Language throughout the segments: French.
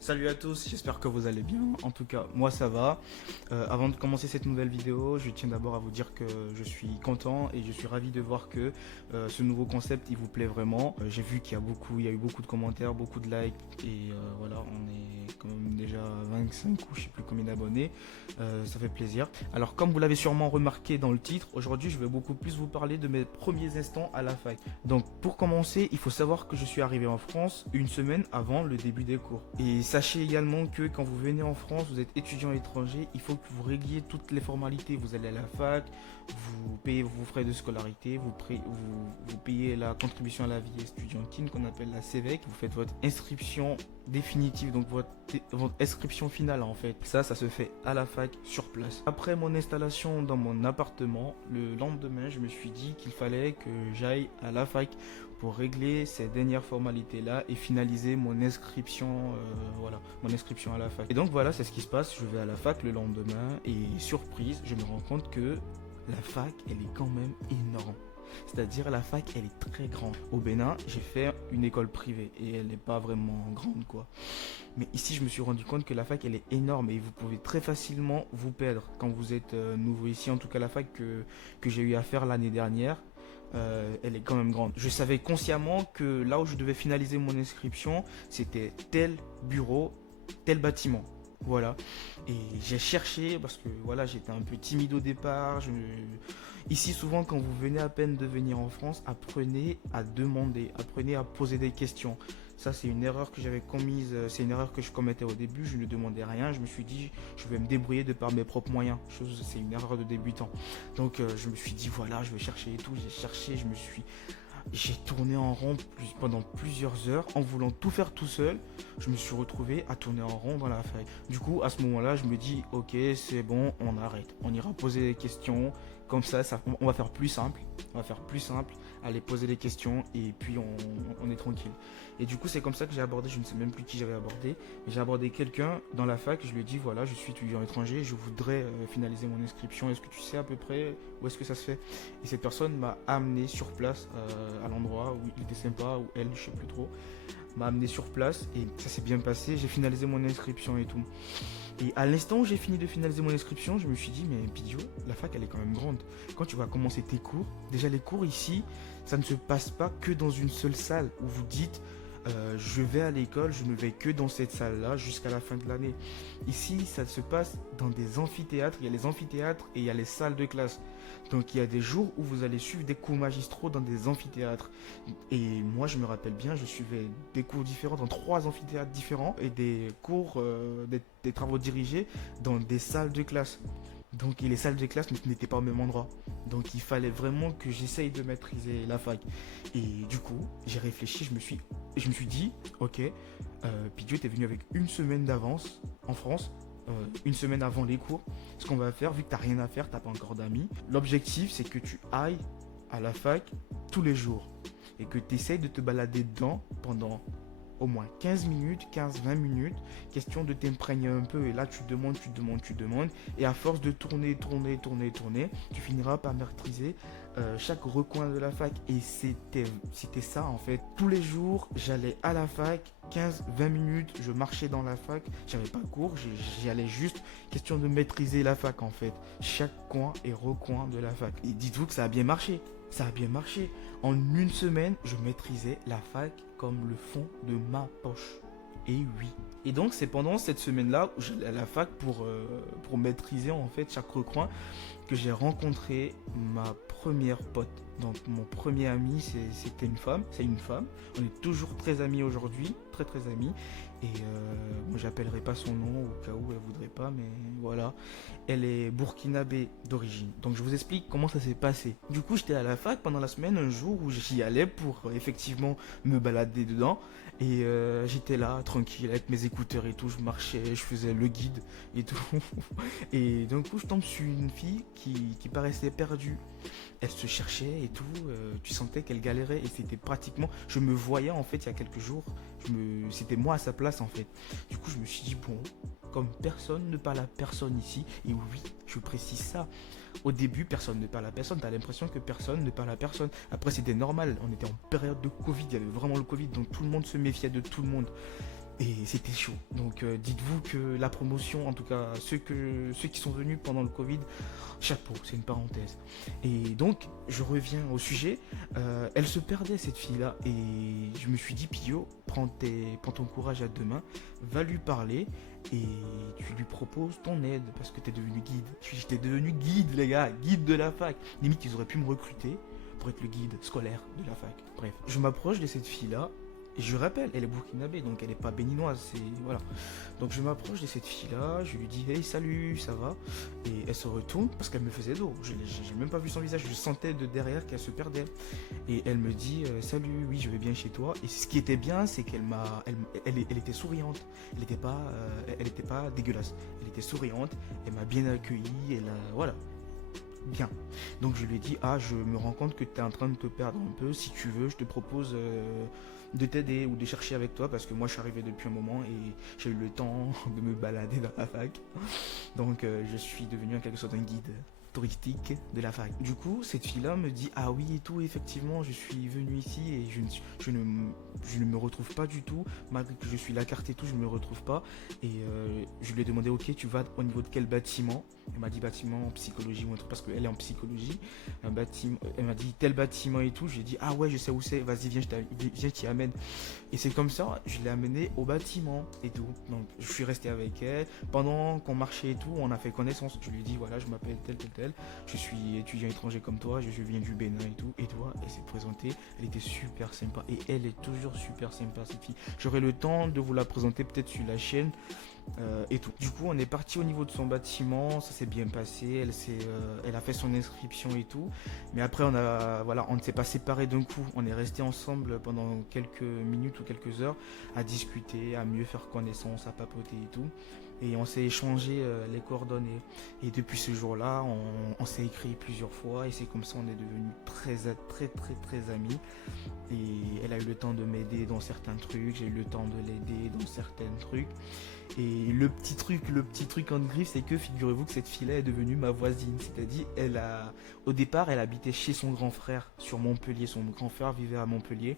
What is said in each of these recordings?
Salut à tous, j'espère que vous allez bien. En tout cas, moi ça va. Avant de commencer cette nouvelle vidéo, je tiens d'abord à vous dire que je suis content et je suis ravi de voir que ce nouveau concept il vous plaît vraiment. J'ai vu il y a eu beaucoup de commentaires, beaucoup de likes et voilà, on est quand même déjà 25 ou je sais plus combien d'abonnés. Ça fait plaisir. Alors comme vous l'avez sûrement remarqué dans le titre, aujourd'hui je vais beaucoup plus vous parler de mes premiers instants à la fac. Donc pour commencer, il faut savoir que je suis arrivé en France une semaine avant le début des cours. Et sachez également que quand vous venez en France, vous êtes étudiant étranger, il faut que vous régliez toutes les formalités. Vous allez à la fac, vous payez vos frais de scolarité, vous payez la contribution à la vie estudiantine qu'on appelle la CEVEC, vous faites votre inscription définitive, donc votre inscription finale en fait. Ça se fait à la fac sur place. Après mon installation dans mon appartement, le lendemain, je me suis dit qu'il fallait que j'aille à la fac pour régler ces dernières formalités là et finaliser mon inscription mon inscription à la fac. Et donc voilà, c'est ce qui se passe. Je vais à la fac le lendemain et surprise, je me rends compte que la fac elle est quand même énorme. C'est-à-dire la fac elle est très grande. Au Bénin, j'ai fait une école privée et elle n'est pas vraiment grande quoi. Mais ici, je me suis rendu compte que la fac elle est énorme et vous pouvez très facilement vous perdre quand vous êtes nouveau ici. En tout cas, la fac que j'ai eu à faire l'année dernière, elle est quand même grande. Je savais consciemment que là où je devais finaliser mon inscription, c'était tel bureau, tel bâtiment. Voilà. Et j'ai cherché parce que voilà, j'étais un peu timide au départ. Ici, souvent, quand vous venez à peine de venir en France, apprenez à demander, apprenez à poser des questions. Ça, c'est une erreur que j'avais commise, c'est une erreur que je commettais au début. Je ne demandais rien. Je me suis dit, je vais me débrouiller de par mes propres moyens. C'est une erreur de débutant. Donc, je me suis dit, voilà, je vais chercher et tout. J'ai cherché, j'ai tourné en rond pendant plusieurs heures en voulant tout faire tout seul. Je me suis retrouvé à tourner en rond dans la fac. Du coup, à ce moment-là, je me dis, ok, c'est bon, on arrête. On ira poser des questions. Comme ça, on va faire plus simple. On va faire plus simple, aller poser des questions et puis on est tranquille. Et du coup, c'est comme ça que j'ai abordé, je ne sais même plus qui j'avais abordé, mais j'ai abordé quelqu'un dans la fac. Je lui ai dit, voilà, je suis étudiant étranger, je voudrais finaliser mon inscription. Est-ce que tu sais à peu près où est-ce que ça se fait? Et cette personne m'a amené sur place à l'endroit où il était sympa, ou elle, je sais plus trop, m'a amené sur place et ça s'est bien passé. J'ai finalisé mon inscription et tout. Et à l'instant où j'ai fini de finaliser mon inscription, je me suis dit, mais Pidio, la fac elle est quand même grande. Quand tu vas commencer tes cours, déjà les cours ici, ça ne se passe pas que dans une seule salle où vous dites, je vais à l'école, je ne vais que dans cette salle-là jusqu'à la fin de l'année. Ici, ça se passe dans des amphithéâtres. Il y a les amphithéâtres et il y a les salles de classe. Donc il y a des jours où vous allez suivre des cours magistraux dans des amphithéâtres. Et moi, je me rappelle bien, je suivais des cours différents dans 3 amphithéâtres différents et des cours, des travaux dirigés dans des salles de classe. Donc et les salles de classe n'étaient pas au même endroit. Donc il fallait vraiment que j'essaye de maîtriser la fac. Et du coup, j'ai réfléchi, je me suis dit, ok, Pidio t'es venu avec une semaine d'avance en France, une semaine avant les cours. Ce qu'on va faire, vu que t'as rien à faire, t'as pas encore d'amis, l'objectif c'est que tu ailles à la fac tous les jours et que tu essayes de te balader dedans pendant au moins 15 minutes, 15-20 minutes, question de t'imprégner un peu. Et là, tu demandes. Et à force de tourner, tu finiras par maîtriser chaque recoin de la fac. Et c'était ça en fait. Tous les jours, j'allais à la fac, 15-20 minutes, je marchais dans la fac. J'avais pas cours, j'y allais juste. Question de maîtriser la fac en fait. Chaque coin et recoin de la fac. Et dites-vous que ça a bien marché. Ça a bien marché. En une semaine, je maîtrisais la fac comme le fond de ma poche. Et oui. Et donc, c'est pendant cette semaine-là où j'allais à la fac pour maîtriser en fait chaque recoin que j'ai rencontré ma première pote. Donc, mon premier ami, c'était une femme. C'est une femme. On est toujours très amis aujourd'hui. Très, très amis. Et moi, j'appellerai pas son nom au cas où elle voudrait pas. Mais voilà. Elle est burkinabé d'origine. Donc, je vous explique comment ça s'est passé. Du coup, j'étais à la fac pendant la semaine, un jour où j'y allais pour effectivement me balader dedans. Et j'étais là, tranquille, avec mes écouteurs et tout. Je marchais, je faisais le guide et tout. Et d'un coup, je tombe sur une fille qui paraissait perdue. Elle se cherchait et tout. Tu sentais qu'elle galérait. Et c'était pratiquement... Je me voyais en fait il y a quelques jours. C'était moi à sa place en fait. Du coup, je me suis dit, bon, comme personne ne parle à personne ici. Et oui, je précise ça. Au début, personne ne parle à personne. T'as l'impression que personne ne parle à personne. Après, c'était normal. On était en période de Covid. Il y avait vraiment le Covid. Donc tout le monde se méfiait de tout le monde. Et c'était chaud. Donc dites-vous que la promotion, en tout cas ceux qui sont venus pendant le Covid, chapeau, c'est une parenthèse. Et donc je reviens au sujet. Elle se perdait cette fille-là et je me suis dit Pio, prends ton courage à deux mains, va lui parler et tu lui proposes ton aide parce que t'es devenu guide. J'étais devenu guide les gars, guide de la fac. Limite ils auraient pu me recruter pour être le guide scolaire de la fac. Bref, je m'approche de cette fille-là. Et je rappelle, elle est burkinabé, donc elle n'est pas béninoise, c'est voilà. Donc je m'approche de cette fille-là, je lui dis hey salut, ça va? Et elle se retourne parce qu'elle me faisait dos. J'ai même pas vu son visage, je sentais de derrière qu'elle se perdait. Et elle me dit salut, oui je vais bien chez toi. Et ce qui était bien, c'est elle était souriante. Elle était pas dégueulasse. Elle était souriante, elle m'a bien accueilli, voilà. Bien. Donc je lui ai dit ah je me rends compte que tu es en train de te perdre un peu. Si tu veux, je te propose de t'aider ou de chercher avec toi parce que moi je suis arrivé depuis un moment et j'ai eu le temps de me balader dans la fac. Donc je suis devenu en quelque sorte un guide touristique de la fac. Du coup, cette fille-là me dit ah oui et tout, effectivement, je suis venu ici et je ne me retrouve pas du tout, malgré que je suis la carte et tout, je ne me retrouve pas. Et je lui ai demandé ok, tu vas au niveau de quel bâtiment? Elle m'a dit bâtiment en psychologie ou un truc parce qu'elle est en psychologie. Un bâtiment, elle m'a dit tel bâtiment et tout. J'ai dit ah ouais, je sais où c'est, vas-y, viens, je t'y amène. Et c'est comme ça, je l'ai amenée au bâtiment et tout. Donc je suis resté avec elle. Pendant qu'on marchait et tout, on a fait connaissance. Je lui ai dit voilà, je m'appelle tel. Je suis étudiant étranger comme toi, je viens du Bénin et tout. Et toi, elle s'est présentée. Elle était super sympa. Et elle est toujours super sympa cette fille. J'aurai le temps de vous la présenter peut-être sur la chaîne. Et tout. Du coup, on est parti au niveau de son bâtiment, ça s'est bien passé, elle a fait son inscription et tout. Mais après, on ne s'est pas séparés d'un coup. On est resté ensemble pendant quelques minutes ou quelques heures à discuter, à mieux faire connaissance, à papoter et tout. Et on s'est échangé les coordonnées. Et depuis ce jour-là, on s'est écrit plusieurs fois et c'est comme ça on est devenus très amis. Et elle a eu le temps de m'aider dans certains trucs, j'ai eu le temps de l'aider dans certains trucs. Et le petit truc en griffe, c'est que figurez-vous que cette fille-là est devenue ma voisine. C'est-à-dire, au départ, elle habitait chez son grand frère sur Montpellier. Son grand frère vivait à Montpellier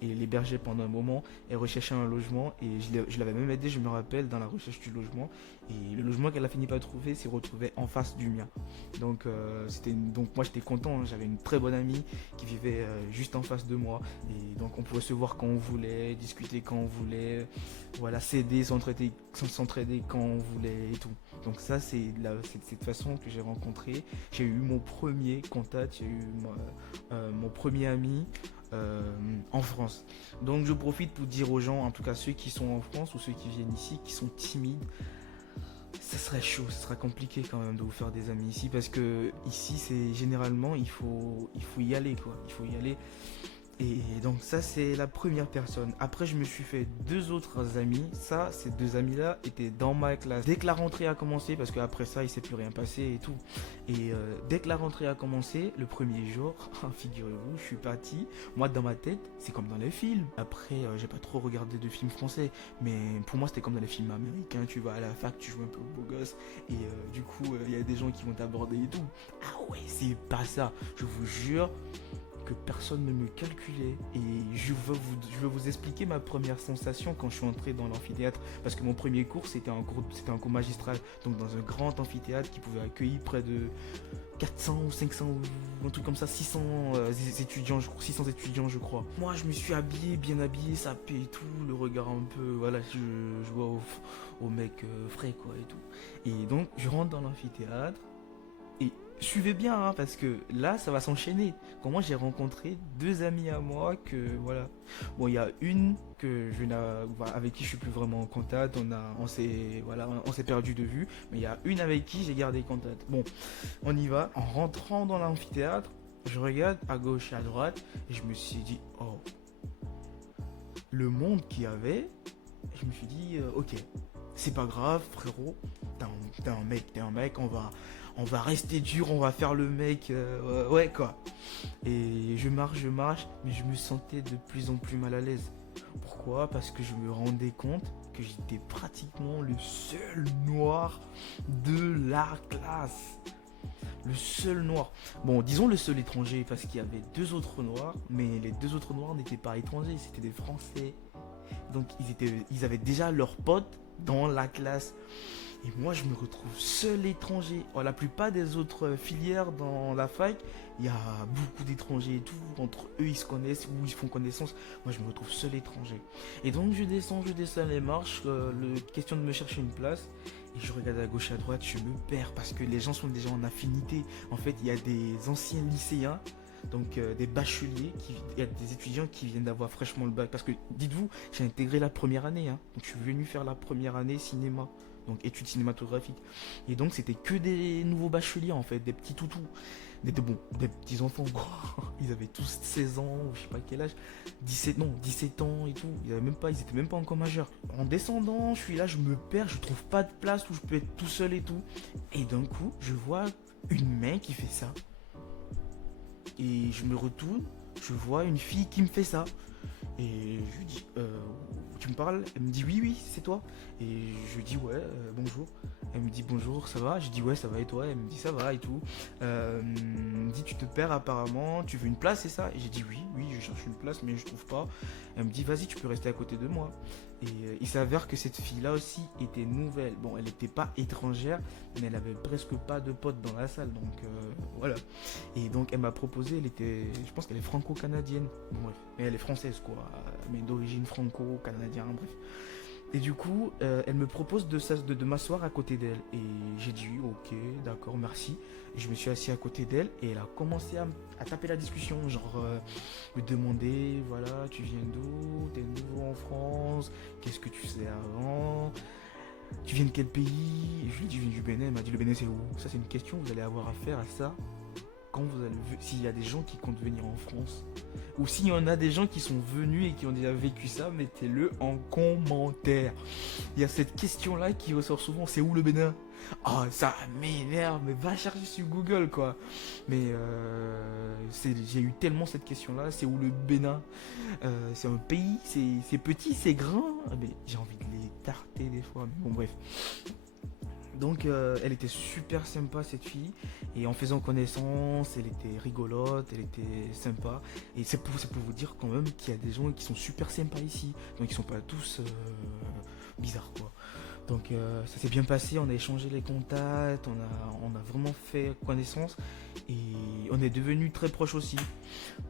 et l'hébergeait pendant un moment. Elle recherchait un logement et je l'avais même aidé, je me rappelle, dans la recherche du logement. Et le logement qu'elle a fini par trouver s'est retrouvé en face du mien. Donc, moi j'étais content, hein. J'avais une très bonne amie qui vivait juste en face de moi. Et donc on pouvait se voir quand on voulait, discuter quand on voulait, voilà, s'aider, s'entraider quand on voulait et tout. Donc ça c'est de cette façon que j'ai rencontré. J'ai eu mon premier contact, j'ai eu mon premier ami en France. Donc je profite pour dire aux gens, en tout cas ceux qui sont en France ou ceux qui viennent ici, qui sont timides, ça serait chaud, ça sera compliqué quand même de vous faire des amis ici parce que ici c'est généralement il faut y aller quoi, il faut y aller. Et donc ça c'est la première personne. Après je me suis fait deux autres amis. Ça, ces deux amis-là étaient dans ma classe. Dès que la rentrée a commencé, parce qu'après ça il s'est plus rien passé et tout. Et dès que la rentrée a commencé, le premier jour, figurez-vous, je suis parti. Moi dans ma tête, c'est comme dans les films. Après j'ai pas trop regardé de films français, mais pour moi c'était comme dans les films américains. Tu vas à la fac, tu joues un peu au beau gosse et du coup il y a des gens qui vont t'aborder et tout. Ah ouais, c'est pas ça. Je vous jure que personne ne me calculait et je veux vous expliquer ma première sensation quand je suis entré dans l'amphithéâtre parce que mon premier cours c'était un cours magistral, donc dans un grand amphithéâtre qui pouvait accueillir près de 400 ou 500 ou un truc comme ça, 600 étudiants je crois. Moi je me suis habillé, bien habillé, sapé et tout, le regard un peu, voilà, je vois au mec frais quoi et tout. Et donc je rentre dans l'amphithéâtre et suivez bien hein, parce que là ça va s'enchaîner. Comment j'ai rencontré deux amis à moi que voilà. Bon il y a une avec qui je suis plus vraiment en contact. On s'est perdu de vue. Mais il y a une avec qui j'ai gardé contact. Bon, on y va. En rentrant dans l'amphithéâtre, je regarde à gauche et à droite et je me suis dit oh le monde qu'il y avait. Je me suis dit ok, c'est pas grave frérot. T'es un mec, on va rester dur, on va faire le mec, ouais quoi. Et je marche, mais je me sentais de plus en plus mal à l'aise. Pourquoi? Parce que je me rendais compte que j'étais pratiquement le seul noir de la classe. Le seul noir. Bon, disons le seul étranger parce qu'il y avait deux autres noirs, mais les deux autres noirs n'étaient pas étrangers, c'était des Français. Donc ils avaient déjà leurs potes dans la classe. Et moi, je me retrouve seul étranger. Oh, la plupart des autres filières dans la fac, il y a beaucoup d'étrangers et tout. Entre eux, ils se connaissent ou ils font connaissance. Moi, je me retrouve seul étranger. Et donc, je descends les marches. Question de me chercher une place. Et je regarde à gauche et à droite, je me perds parce que les gens sont déjà en affinité. En fait, il y a des anciens lycéens, donc des bacheliers, il y a des étudiants qui viennent d'avoir fraîchement le bac. Parce que, dites-vous, j'ai intégré la première année. Hein. Donc, je suis venu faire la première année cinéma. Donc études cinématographiques. Et donc c'était que des nouveaux bacheliers en fait, des petits toutous. Des petits enfants quoi. Ils avaient tous 16 ans, ou je sais pas quel âge. 17 ans et tout. Ils étaient même pas encore majeurs. En descendant, je suis là, je me perds, je trouve pas de place où je peux être tout seul et tout. Et d'un coup, je vois une main qui fait ça. Et je me retourne, je vois une fille qui me fait ça. Et je lui dis, tu me parles? Elle me dit, oui, oui, c'est toi. Et je lui dis, ouais, bonjour. Elle me dit, bonjour, ça va? Je dis, ouais, ça va et toi? Elle me dit, ça va et tout. Elle me dit, tu te perds apparemment, tu veux une place, c'est ça? Et j'ai dit, oui, oui, je cherche une place, mais je trouve pas. Elle me dit, vas-y, tu peux rester à côté de moi. Et il s'avère que cette fille-là aussi était nouvelle. Bon, elle n'était pas étrangère, mais elle avait presque pas de potes dans la salle. Donc voilà. Et donc elle m'a proposé, je pense qu'elle est franco-canadienne. Bon, bref, mais elle est française quoi, mais d'origine franco-canadienne, bref. Et du coup, elle me propose de m'asseoir à côté d'elle. Et j'ai dit, ok, d'accord, merci. Et je me suis assis à côté d'elle et elle a commencé à taper la discussion. Genre, me demander, voilà, tu viens d'où? T'es nouveau en France? Qu'est-ce que tu sais avant? Tu viens de quel pays? Et je lui ai dit, je viens du Bénin. Elle m'a dit, le Bénin c'est où? Ça c'est une question, vous allez avoir affaire à ça quand vous allez, s'il y a des gens qui comptent venir en France, ou s'il y en a des gens qui sont venus et qui ont déjà vécu ça, mettez-le en commentaire. Il y a cette question-là qui ressort souvent, c'est où le Bénin? Oh, ça m'énerve, mais va chercher sur Google quoi. Mais j'ai eu tellement cette question-là, c'est où le Bénin? C'est un pays, c'est petit, c'est grand, mais j'ai envie de les tarter des fois. Mais bon, bref. Donc elle était super sympa cette fille et en faisant connaissance elle était rigolote, elle était sympa et c'est pour vous dire quand même qu'il y a des gens qui sont super sympas ici, donc ils sont pas tous bizarres quoi. Donc ça s'est bien passé, on a échangé les contacts, on a vraiment fait connaissance et on est devenus très proches aussi.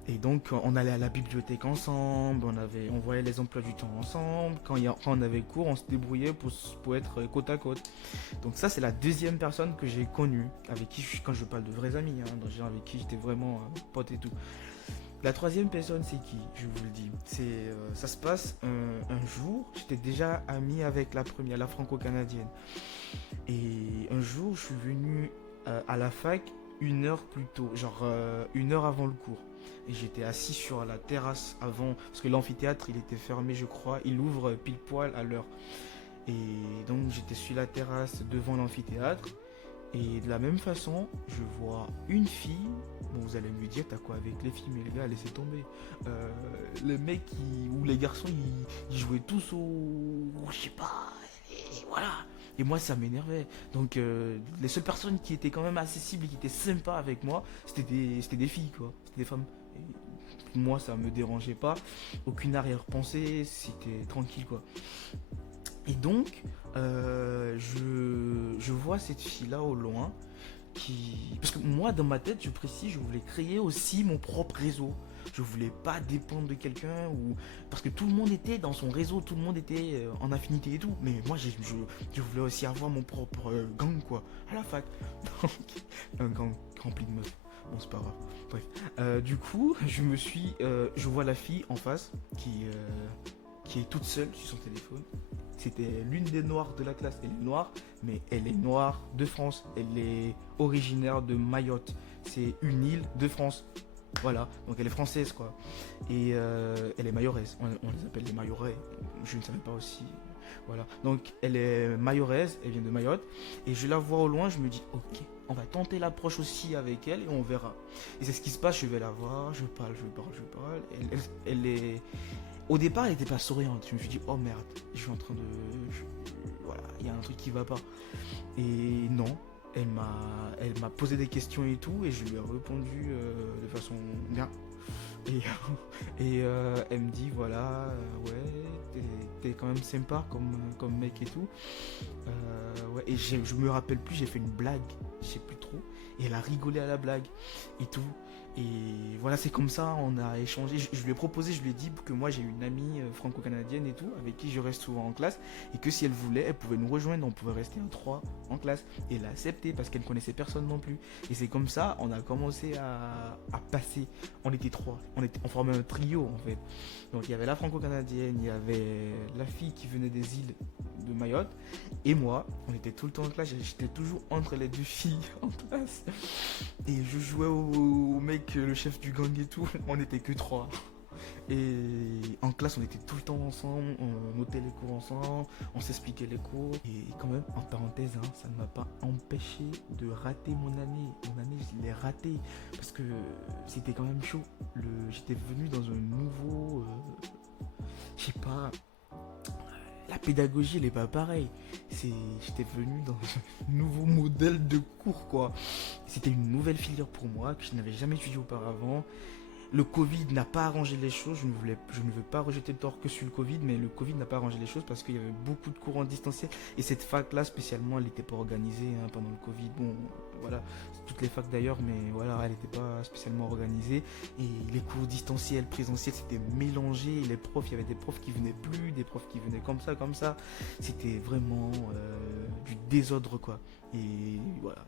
Et donc on allait à la bibliothèque ensemble, on voyait les emplois du temps ensemble, quand on avait cours on se débrouillait pour être côte à côte. Donc ça c'est la deuxième personne que j'ai connue, avec qui quand je parle de vrais amis, hein, donc avec qui j'étais vraiment pote et tout. La troisième personne, c'est qui? Je vous le dis. Ça se passe un jour, j'étais déjà ami avec la première, la franco-canadienne. Et un jour, je suis venu à la fac 1 heure plus tôt, genre 1 heure avant le cours. Et j'étais assis sur la terrasse avant, parce que l'amphithéâtre, il était fermé, je crois. Il ouvre pile poil à l'heure. Et donc, j'étais sur la terrasse devant l'amphithéâtre. Et de la même façon, je vois une fille. Bon, vous allez me dire, t'as quoi avec les filles? Mais les gars, laissez tomber. Les mecs ou les garçons, ils jouaient tous je sais pas. Et voilà. Et moi, ça m'énervait. Donc, les seules personnes qui étaient quand même accessibles et qui étaient sympas avec moi, c'était des filles, quoi. C'était des femmes. Et moi, ça me dérangeait pas. Aucune arrière-pensée. C'était tranquille, quoi. Et donc, je vois cette fille-là au loin parce que moi, dans ma tête, je précise, je voulais créer aussi mon propre réseau. Je voulais pas dépendre de quelqu'un parce que tout le monde était dans son réseau, tout le monde était en affinité et tout. Mais moi, je voulais aussi avoir mon propre gang, quoi, à la fac. Donc, un gang rempli de meufs. Bon, c'est pas grave. Bref. Du coup, je vois la fille en face qui est toute seule sur son téléphone. C'était l'une des noires de la classe. Elle est noire, mais elle est noire de France. Elle est originaire de Mayotte. C'est une île de France. Voilà, donc elle est française quoi. Et elle est mayoraise. On les appelle les mayorais. Je ne savais pas aussi. Voilà, donc elle est mayoraise, elle vient de Mayotte. Et je la vois au loin, je me dis ok, on va tenter l'approche aussi avec elle et on verra. Et c'est ce qui se passe, je vais la voir, je parle. Elle est... Au départ, elle était pas souriante. Je me suis dit, oh merde, je suis en train de... voilà, il y a un truc qui va pas. Et non, elle m'a posé des questions et tout, et je lui ai répondu de façon bien. Et elle me dit, voilà, ouais, c'était quand même sympa comme mec et tout. Ouais, et je me rappelle plus, j'ai fait une blague, je sais plus trop, et elle a rigolé à la blague et tout. Et voilà, c'est comme ça, on a échangé. Je lui ai proposé, je lui ai dit que moi j'ai une amie franco-canadienne et tout, avec qui je reste souvent en classe, et que si elle voulait, elle pouvait nous rejoindre, on pouvait rester à 3 en classe. Et elle a accepté parce qu'elle ne connaissait personne non plus. Et c'est comme ça, on a commencé à passer. On était 3, on formait un trio en fait. Donc il y avait la franco-canadienne, il y avait la fille qui venait des îles de Mayotte, et moi, on était tout le temps en classe, j'étais toujours entre les deux filles en classe. Et je jouais au mec, le chef du gang et tout, on était que 3. Et en classe, on était tout le temps ensemble, on notait les cours ensemble, on s'expliquait les cours. Et quand même, en parenthèse, hein, ça ne m'a pas empêché de rater mon année. Mon année, je l'ai ratée parce que c'était quand même chaud. J'étais venu dans un nouveau... je sais pas... La pédagogie, elle est pas pareille. J'étais venu dans un nouveau modèle de cours, quoi. C'était une nouvelle filière pour moi que je n'avais jamais étudié auparavant. Le Covid n'a pas arrangé les choses. Je ne veux pas rejeter le tort que sur le Covid, mais le Covid n'a pas arrangé les choses parce qu'il y avait beaucoup de cours en distanciel. Et cette fac-là, spécialement, elle n'était pas organisée hein, pendant le Covid. Bon, voilà, toutes les facs d'ailleurs, mais voilà, elle n'était pas spécialement organisée. Et les cours distanciels, présentiels, c'était mélangé. Les profs, il y avait des profs qui venaient plus, des profs qui venaient comme ça, comme ça. C'était vraiment du désordre, quoi. Et voilà,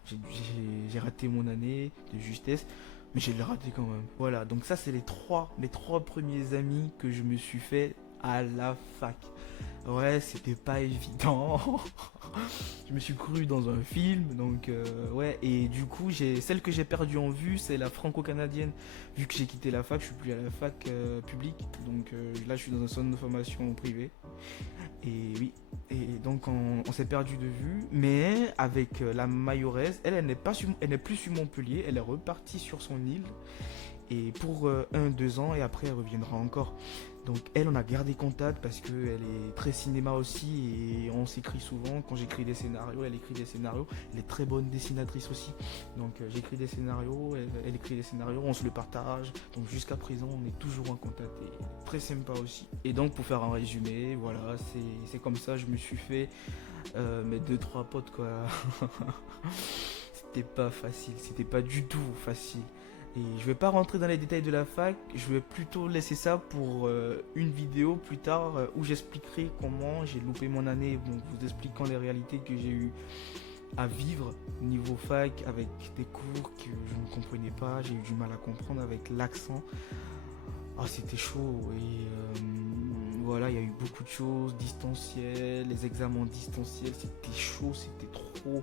j'ai raté mon année de justesse. Mais j'ai le raté quand même. Voilà, donc ça c'est mes trois premiers amis que je me suis fait à la fac. Ouais, c'était pas évident. Je me suis cru dans un film, donc ouais. Et du coup, celle que j'ai perdue en vue, c'est la franco-canadienne. Vu que j'ai quitté la fac, je suis plus à la fac publique. Donc là, je suis dans un centre de formation privé. Et oui, et donc on s'est perdu de vue, mais avec la Mayoraise, elle n'est plus sur Montpellier, elle est repartie sur son île et pour 1-2 ans et après elle reviendra encore. Donc elle, on a gardé contact parce qu'elle est très cinéma aussi et on s'écrit souvent. Quand j'écris des scénarios, elle écrit des scénarios. Elle est très bonne dessinatrice aussi. Donc j'écris des scénarios, elle écrit des scénarios, on se le partage. Donc jusqu'à présent, on est toujours en contact et très sympa aussi. Et donc pour faire un résumé, voilà, c'est comme ça je me suis fait mes 2-3 potes quoi. C'était pas facile, c'était pas du tout facile. Et je vais pas rentrer dans les détails de la fac, je vais plutôt laisser ça pour une vidéo plus tard où j'expliquerai comment j'ai loupé mon année, bon, vous expliquant les réalités que j'ai eu à vivre niveau fac avec des cours que je ne comprenais pas, j'ai eu du mal à comprendre avec l'accent. Ah, c'était chaud et voilà, il y a eu beaucoup de choses, distancielles, les examens distanciels, c'était chaud, c'était trop...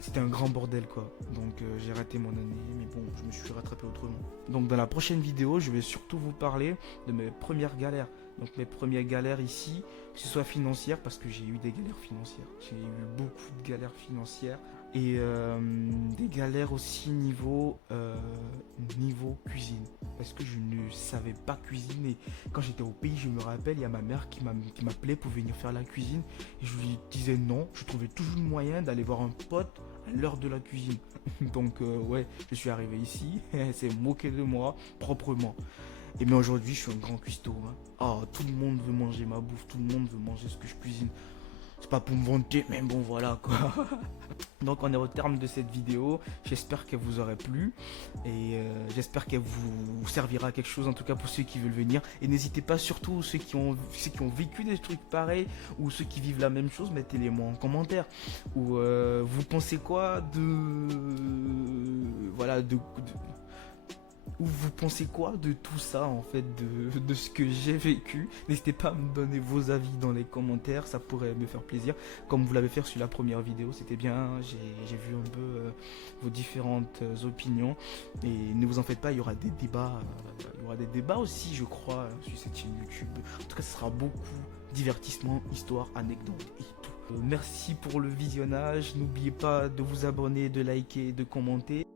C'était un grand bordel quoi, donc j'ai raté mon année, mais bon, je me suis rattrapé autrement. Donc dans la prochaine vidéo, je vais surtout vous parler de mes premières galères. Donc mes premières galères ici, que ce soit financières, parce que j'ai eu des galères financières. J'ai eu beaucoup de galères financières et des galères aussi niveau cuisine. Parce que je ne savais pas cuisiner. Quand j'étais au pays, je me rappelle, il y a ma mère qui m'appelait pour venir faire la cuisine. Et je lui disais non, je trouvais toujours le moyen d'aller voir un pote à l'heure de la cuisine. Donc ouais, je suis arrivé ici, elle s'est moquée de moi proprement. Et bien aujourd'hui, je suis un grand cuistot. Hein. Oh, tout le monde veut manger ma bouffe, tout le monde veut manger ce que je cuisine. C'est pas pour me vanter, mais bon voilà quoi. Donc on est au terme de cette vidéo. J'espère qu'elle vous aurait plu. Et j'espère qu'elle vous servira à quelque chose, en tout cas pour ceux qui veulent venir. Et n'hésitez pas, surtout ceux qui ont vécu des trucs pareils, ou ceux qui vivent la même chose, mettez-les moi en commentaire. Ou vous pensez quoi voilà, ou vous pensez quoi de tout ça en fait, de ce que j'ai vécu. N'hésitez pas à me donner vos avis dans les commentaires, ça pourrait me faire plaisir. Comme vous l'avez fait sur la première vidéo, c'était bien, j'ai vu un peu vos différentes opinions. Et ne vous en faites pas, il y aura des débats, aussi je crois sur cette chaîne YouTube. En tout cas, ce sera beaucoup divertissement, histoire, anecdotes et tout. Merci pour le visionnage, n'oubliez pas de vous abonner, de liker, de commenter.